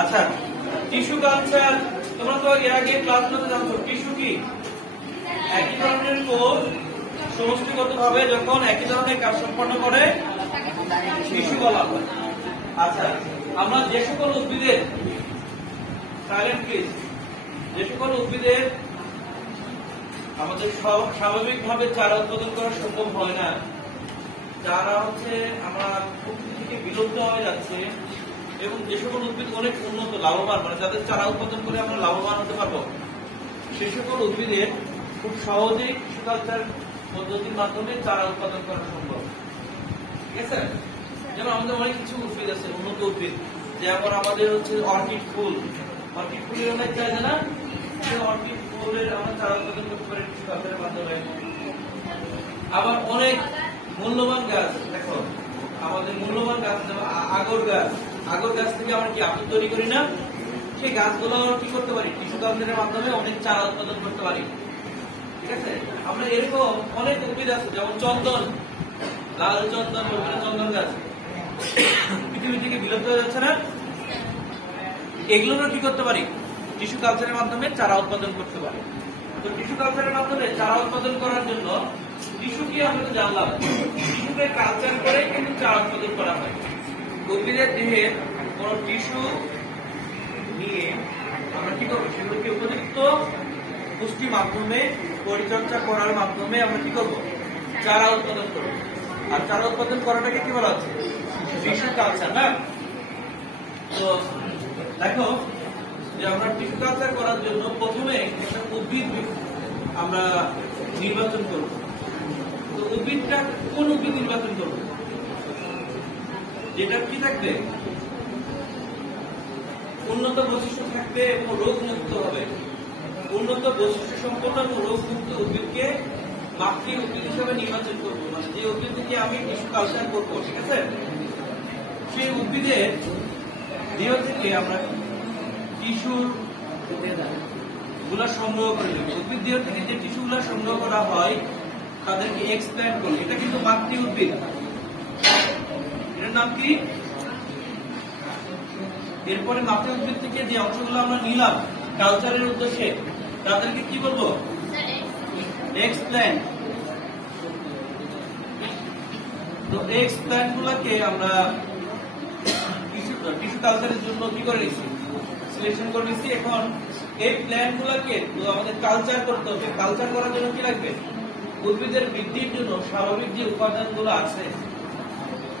আচ্ছা, tissue culture তোমরা তো এর আগে ক্লাসগুলোতে জানছো টিস্যু কি একই ধরনের কোষ সমষ্টিগতভাবে যখন একই ধরনের কাজ সম্পন্ন করে টিস্যু বলা হয়। আচ্ছা, আমরা যে সকল উদ্ভিদের সাইলেন্ট প্লিজ যে সকল উদ্ভিদের আমাদের স্বাভাবিকভাবে চারা উৎপাদন করা সম্ভব হয় না, যারা আমরা প্রকৃতি থেকে বিলুপ্ত হয়ে যাচ্ছে, এবং যে সকল উদ্ভিদ অনেক উন্নত লাভবান মানে যাদের চারা উৎপাদন করে আমরা লাভবান হতে পারবো, সেই সকল উদ্ভিদের খুব সহজেই টিস্যু কালচার পদ্ধতির মাধ্যমে চারা উৎপাদন করা সম্ভব। ঠিক আছে? যেমন আমাদের অনেক কিছু উদ্ভিদ আছে উন্নত উদ্ভিদ, যেমন আমাদের অর্কিড ফুলের অনেক চাহিদা না, অর্কিড ফুলের আমরা চারা উৎপাদন করতে পারি টিস্যু কালচারের মাধ্যমে। আবার অনেক মূল্যবান গাছ, দেখো আমাদের মূল্যবান গাছ যেমন আগর গাছ থেকে আমরা কি আতর তৈরি করি না, সেই গাছগুলো কি করতে পারি টিস্যু কালচারের মাধ্যমে অনেক চারা উৎপাদন করতে পারি। ঠিক আছে? আমরা এরকম অনেক উদ্ভিদ আছে যেমন চন্দন, লাল চন্দন, চন্দন গাছ পৃথিবী থেকে বিলুপ্ত হয়ে যাচ্ছে না, এগুলো কি করতে পারি টিস্যু কালচারের মাধ্যমে চারা উৎপাদন করতে পারি। তো টিস্যু কালচারের মাধ্যমে চারা উৎপাদন করার জন্য টিস্যু কি আমরা তো জানলাম, টিস্যুকে কালচার করে কিন্তু চারা উৎপাদন করা হয়। উদ্ভিদের দেহের কোন টিস্যু নিয়ে আমরা কি করবো, সেগুলোকে উপযুক্ত পুষ্টি মাধ্যমে পরিচর্যা করার মাধ্যমে আমরা কি করবো চারা উৎপাদন করবো। আর চারা উৎপাদন করাটাকে কি বলা হচ্ছে টিস্যু কালচার না। তো দেখো যে আমরা টিস্যু কালচার করার জন্য প্রথমে একটা উদ্ভিদ আমরা নির্বাচন করব। তো উদ্ভিদটা কোন উদ্ভিদ নির্বাচন করব, যেটা কি থাকবে উন্নত বৈশিষ্ট্য থাকবে এবং রোগ মুক্ত হবে। উন্নত বৈশিষ্ট্য সম্পন্ন এবং রোগ মুক্ত উদ্ভিদকে মাতৃ উদ্ভিদ হিসেবে নির্বাচন করব, মানে যে উদ্ভিদ থেকে আমি টিস্যু কালচার করবো। ঠিক আছে? সেই উদ্ভিদের দেহ থেকে আমরা টিস্যু গুলা সংগ্রহ করে নেব। উদ্ভিদ দেহ থেকে যে টিস্যু গুলা সংগ্রহ করা হয় তাদেরকে এক্সপ্ল্যান্ট করি। এটা কিন্তু মাতৃ উদ্ভিদ, এটার নাম কি? এরপরে মাতৃ উদ্ভিদ থেকে যে অংশগুলো আমরা নিলাম কালচারের উদ্দেশ্যে তাদেরকে কি বলবো এক্সপ্ল্যান্ট। তো এক্সপ্ল্যান্ট গুলাকে আমরা টিস্যু কালচারের জন্য কি করে নিচ্ছি সিলেকশন করে নিচ্ছি। এখন এই প্ল্যান্ট গুলাকে আমাদের কালচার করতে হবে। কালচার করার জন্য কি লাগবে, উদ্ভিদের বৃদ্ধির জন্য স্বাভাবিক যে উপাদানগুলো আছে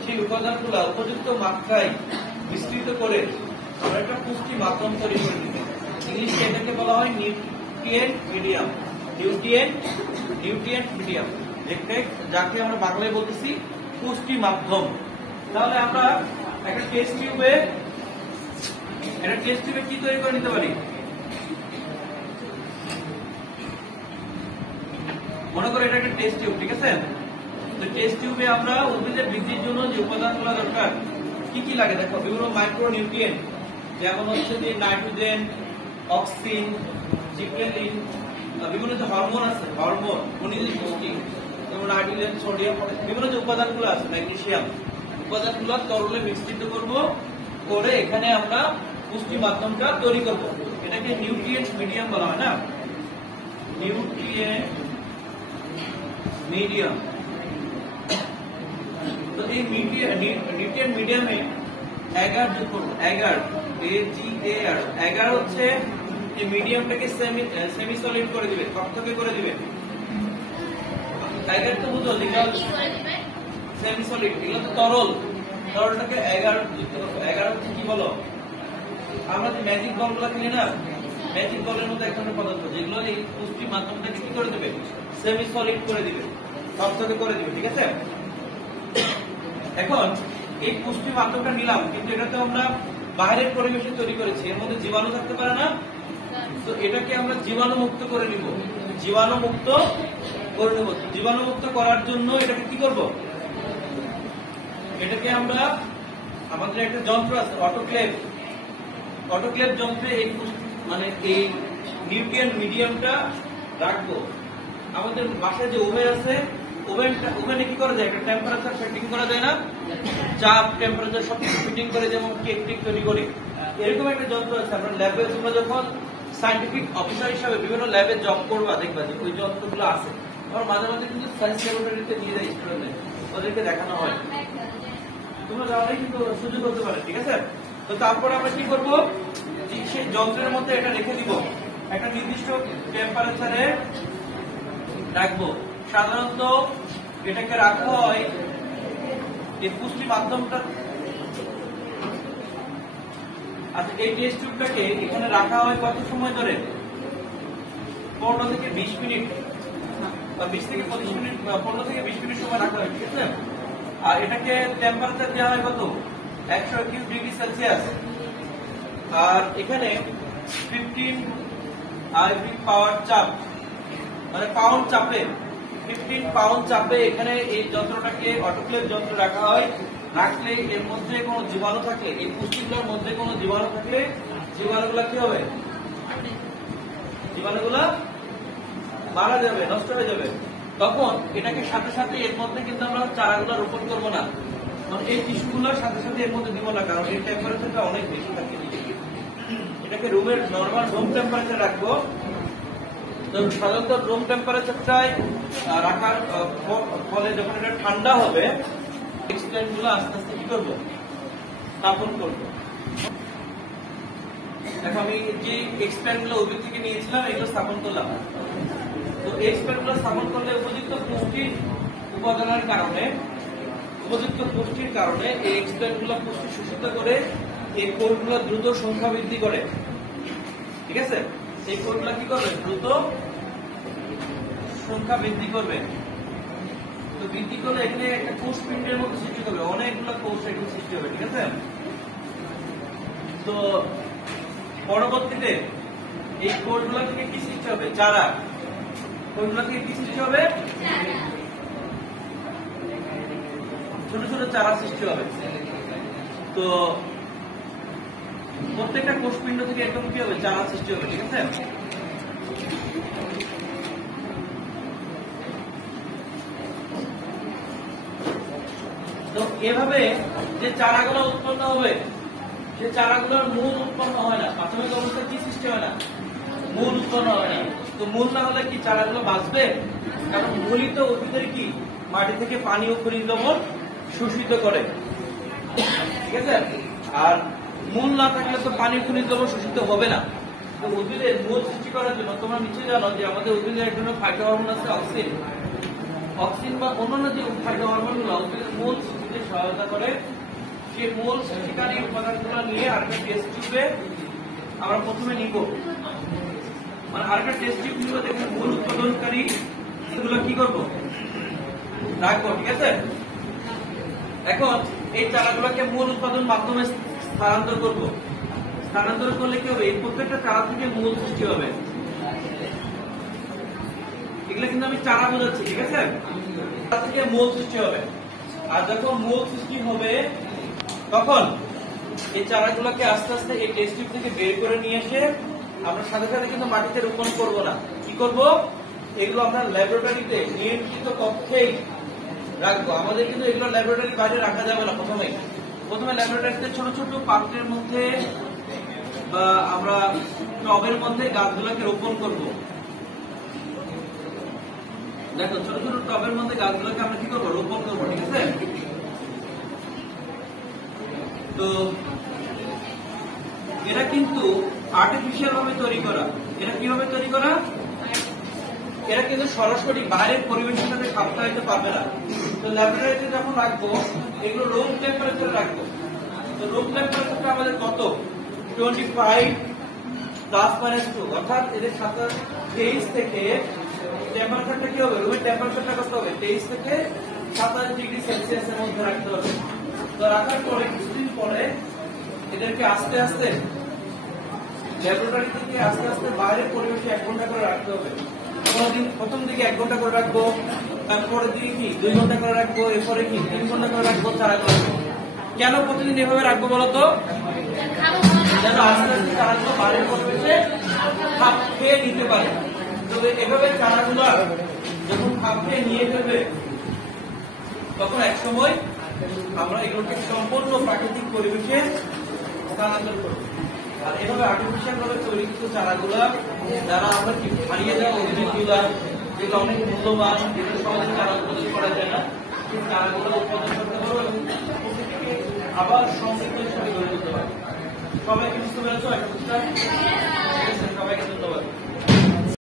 সেই উপাদানগুলো উপযুক্ত মাত্রায় বিস্তৃত করে আমরা একটা পুষ্টি মাধ্যম তৈরি করে দিতে। ইংলিশে এটাকে বলা হয় নিউট্রিয়েন্ট মিডিয়াম। নিউট্রিয়েন্ট মিডিয়াম যাকে আমরা বাংলায় বলতেছি পুষ্টি মাধ্যম। তাহলে আমরা একটা টেস্ট টিউবে কি তৈরি করে নিতে পারি, মনে করো এটা একটা টেস্ট টিউব। ঠিক আছে? তো টেস্ট টিউবে আমরা উদ্ভিদের বৃদ্ধির জন্য যে উপাদানগুলো দরকার কি কি লাগে দেখো, বিভিন্ন মাইক্রো নিউট্রিয়েন্ট যেমন যে নাইট্রোজেন, অক্সিন, জিবরেলিন, বিভিন্ন যে হরমোন আছে, হরমোন খনিজ পুষ্টি যেমন নাইট্রোজেন, সোডিয়াম, বিভিন্ন যে উপাদানগুলো আছে, ম্যাগনেসিয়াম, উপাদানগুলো তরলে মিশ্রিত করে এখানে আমরা পুষ্টি মাধ্যমটা তৈরি করব। এটাকে নিউট্রিয়েন্ট মিডিয়াম বলা হয় না, নিউট্রিয়েন্ট মিডিয়াম। তো এই নিউট্রিয়েন্ট মিডিয়ামে এগার যোগ করবো, এগার হচ্ছে এই মিডিয়ামটাকে সেমি সলিড করে দিবে, থকথকে করে দিবে। এগার তো বুঝো সেমি সলিড, এগুলো তো তরলটাকে 11 যুক্ত করবো। 11 হচ্ছে কি বলো, আমরা যে ম্যাজিক বলগুলো কিনি না, ম্যাজিক বলের মধ্যে এক ধরনের পদার্থ যেগুলো এই পুষ্টি মাধ্যমটাকে কি করে দেবে সেমি সলিড করে দিবে, থকথকে করে দিবে। ঠিক আছে? এখন এই পুষ্টি মাধ্যমটা নিলাম, কিন্তু এটা তো আমরা বাইরের পরিবেশে তৈরি করেছি, এর মধ্যে জীবাণু থাকতে পারে না। তো এটাকে আমরা জীবাণু মুক্ত করে নিব। জীবাণু মুক্ত করার জন্য এটাকে কি করব, এটাকে আমরা আমাদের একটা যন্ত্র আছে অটোক্লেভ যন্ত্রে এই নিউট্রিয়েন্ট মিডিয়ামটা রাখবো। আমাদের বাসায় যে ওভেন আছে, ওভেনে কি করা যায়, একটা টেম্পারেচার সেটিং করা যায় না, চাপ টেম্পারেচার সবকিছু ফিটিং করে যেমন কেক তৈরি করি, এরকম একটা যন্ত্র আছে, আমরা ল্যাবে তোমরা যখন সায়েন্টিফিক অফিসার হিসাবে বিভিন্ন ল্যাবে জব করবা দেখবা যে ওই যন্ত্রগুলো আছে। আমার মাঝে মাঝে কিন্তু সায়েন্স ল্যাবরেটরিতে নিয়ে যায় স্টুডেন্টদের, ওদেরকে দেখানো হয়। তোমরা যাওয়ারই কিন্তু সুযোগ হতে পারে, ঠিক আছে? তো তারপরে আমরা কি করবো, সেই যন্ত্রের মধ্যে এটা রেখে দিব, একটা নির্দিষ্ট টেম্পারেচারে রাখবো। সাধারণত এটাকে রাখা হয় এই পুষ্টি মাধ্যমটা, আচ্ছা এই টেস্ট টিউবটাকে এখানে রাখা হয় কত সময় ধরে, 15 থেকে 20 মিনিট বা 20 থেকে 25 মিনিট, 15 থেকে 20 মিনিট সময় রাখা হয়, ঠিক আছে? আর এটাকে টেম্পারেচার দেওয়া হয় কত, 121 ডিগ্রি সেলসিয়াস। আর এখানে 15 আইভি পাওয়ার চাপ, মানে পাউন্ড চাপে, 15 পাউন্ড চাপে এখানে এই যন্ত্রটাকে অটোক্লেভ যন্ত্র রাখা হয়। রাখলে এর মধ্যে কোনো জীবাণু থাকলে, এই পুষ্টিগুলোর মধ্যে কোনো জীবাণু থাকলে জীবাণুগুলা কি হবে, জীবাণুগুলা মারা যাবে, নষ্ট হয়ে যাবে। তখন এটাকে সাথে সাথে এর মধ্যে কিন্তু আমরা চারাগুলো রোপণ করবো না, মানে এই টিস্যুগুলোর সাথে সাথে এর মধ্যে দিব না, কারণ এই টেম্পারেচারটা অনেক বেশি থাকে। এটাকে রুমের নর্মাল রুম টেম্পারেচার রাখবো। তো সাধারণত রুম টেম্পারেচারটায় রাখার ফলে যখন এটা ঠান্ডা হবে, এক্সপ্যান্ড গুলো আস্তে আস্তে কি করবো, স্থাপন করবো। দেখো আমি যে এক্সপ্যান্ড গুলো উদ্ভিদ থেকে নিয়েছিলাম এগুলো স্থাপন করলাম। তো এক্সপ্যান্ড গুলো স্থাপন করলে উপযুক্ত পুষ্টির উপাদানের কারণে, উপযুক্ত পুষ্টির কারণে এই এক্সপ্যান্ড গুলো পুষ্টি শোষিত করে এই কোষগুলো দ্রুত সংখ্যা বৃদ্ধি করে, ঠিক আছে? এই কোষগুলো কি করবে, দ্রুত সংখ্যা বৃদ্ধি করবে। তো বৃদ্ধি করলে এখানে একটা কোষ পিণ্ডের মতো সৃষ্টি হবে, অনেকগুলো কোষ এখানে সৃষ্টি হবে, ঠিক আছে? তো পরবর্তীতে এই কোষগুলো থেকে কি সৃষ্টি হবে, চারা। কোষগুলো থেকে কি সৃষ্টি হবে, ছোট ছোট চারা সৃষ্টি হবে। তো প্রত্যেকটা কোষপিণ্ড থেকে এরকম কি হবে, চারা সৃষ্টি হবে, ঠিক আছে? তো এভাবে যে চারাগুলো উৎপন্ন হবে, সে চারাগুলোর মূল উৎপন্ন হয় না, প্রাথমিক অবস্থায় কি সৃষ্টি হয় না, মূল উৎপন্ন হয় না। তো মূল না হলে কি চারাগুলো বাঁচবে? কারণ মূলই তো উদ্ভিদের কি, মাটি থেকে পানি ও খনিজ লবণ শোষিত করে, ঠিক আছে? আর মূল না থাকলে তো পানি খনিজ লবণ শোষিত হবে না। তো উদ্ভিদের মূল সৃষ্টি করার জন্য তোমরা নিশ্চয়ই জানো যে আমাদের উদ্ভিদের এক ধরনের ফাইটো হরমোন আছে, অক্সিন। অক্সিন বা অন্যান্য যে ফাইটো হরমোন গুলো উদ্ভিদের মূল সৃষ্টিতে সহায়তা করে, সেই মূল সৃষ্টিকারী উপাদানগুলো নিয়ে আরেকটা টেস্ট টিউবে আমরা প্রথমে নিব, মানে আরেকটা টেস্ট টিউব নিব, দেখুন মূল উৎপাদনকারী এগুলো কি করবো, রাখবো, ঠিক আছে? এখন এই চারাগুলোকে মূল উৎপাদন মাধ্যমে স্থানান্তর করব। স্থানান্তর করলে কি হবে, এই প্রত্যেকটা চারা থেকে মূল সৃষ্টি হবে। এগুলো কিন্তু আমি চারা বোঝাচ্ছি, ঠিক আছে? চারা থেকে মূল সৃষ্টি হবে। আর যখন মূল সৃষ্টি হবে তখন এই চারাগুলোকে আস্তে আস্তে এই টেস্ট টিউব থেকে বের করে নিয়ে এসে আমরা সাথে সাথে কিন্তু মাটিতে রোপণ করব না। কি করব, এগুলো আমরা ল্যাবরেটরিতে নিয়ন্ত্রিত কক্ষেই রাখবো। আমাদের কিন্তু এগুলো ল্যাবরেটরির বাইরে রাখা যাবে না। প্রথমে ল্যাবরেটরিতে ছোট ছোট পাত্রের মধ্যে বা আমরা টবের মধ্যে গাছগুলোকে রোপণ করব। দেখো ছোট ছোট টবের মধ্যে গাছগুলোকে আমরা কি করবো, রোপণ করবো, ঠিক আছে? তো এটা কিন্তু আর্টিফিশিয়াল ভাবে তৈরি করা। এটা কিভাবে তৈরি করা, এরা কিন্তু সরাসরি বাইরের পরিবেশের সাথে খাপ খাইতে পারবে না। তো ল্যাবরেটরিতে যখন রাখবো এগুলো রুম টেম্পারেচারে রাখবো। তো রুম টেম্পারেচারটা আমাদের কত, 25 +-2, অর্থাৎ এদের সাথে 23 থেকে টেম্পারেচারটা কি হবে, রুমের টেম্পারেচারটা কত হবে, 23 থেকে 27 ডিগ্রি সেলসিয়াসের মধ্যে রাখতে হবে। তো রাখার পরে কিছুদিন পরে এদেরকে আস্তে আস্তে ল্যাবরেটরি থেকে আস্তে আস্তে বাইরের পরিবেশে 1 ঘন্টা করে রাখতে হবে। প্রথম দিকে 1 ঘন্টা করে রাখবো, তারপরে দিকে কি 2 ঘন্টা করে রাখবো, এরপরে কি 3 ঘন্টা করে রাখবো, চারাগুলো। কেন প্রতিদিন এভাবে রাখবো বলতো, যেন আস্তে আস্তে চারাগুলো বাইরের পরিবেশে খাপ খেয়ে নিতে পারে। তবে এভাবে চারাগুলো যখন খাপ খেয়ে নিয়ে ফেলবে তখন এক সময় আমরা এগুলোকে সম্পূর্ণ প্রাকৃতিক পরিবেশে স্থানান্তর করবো। আর এভাবে আর্টিফিশিয়াল ভাবে তৈরিকৃত চারাগুলা যারা আমরা হারিয়ে যাওয়া উদ্ভিদগুলা যেগুলো অনেক মূল্যবান, যেগুলো সহজে চারা উৎপাদন করা যায় না, সেই চারাগুলো উৎপাদন করতে পারবো এবং প্রকৃতিকে আবার সমৃদ্ধ হিসেবে গড়ে তুলতে পারবো। সবাইকে বুঝতে পেরেছো? একটা সবাইকে ধন্যবাদ।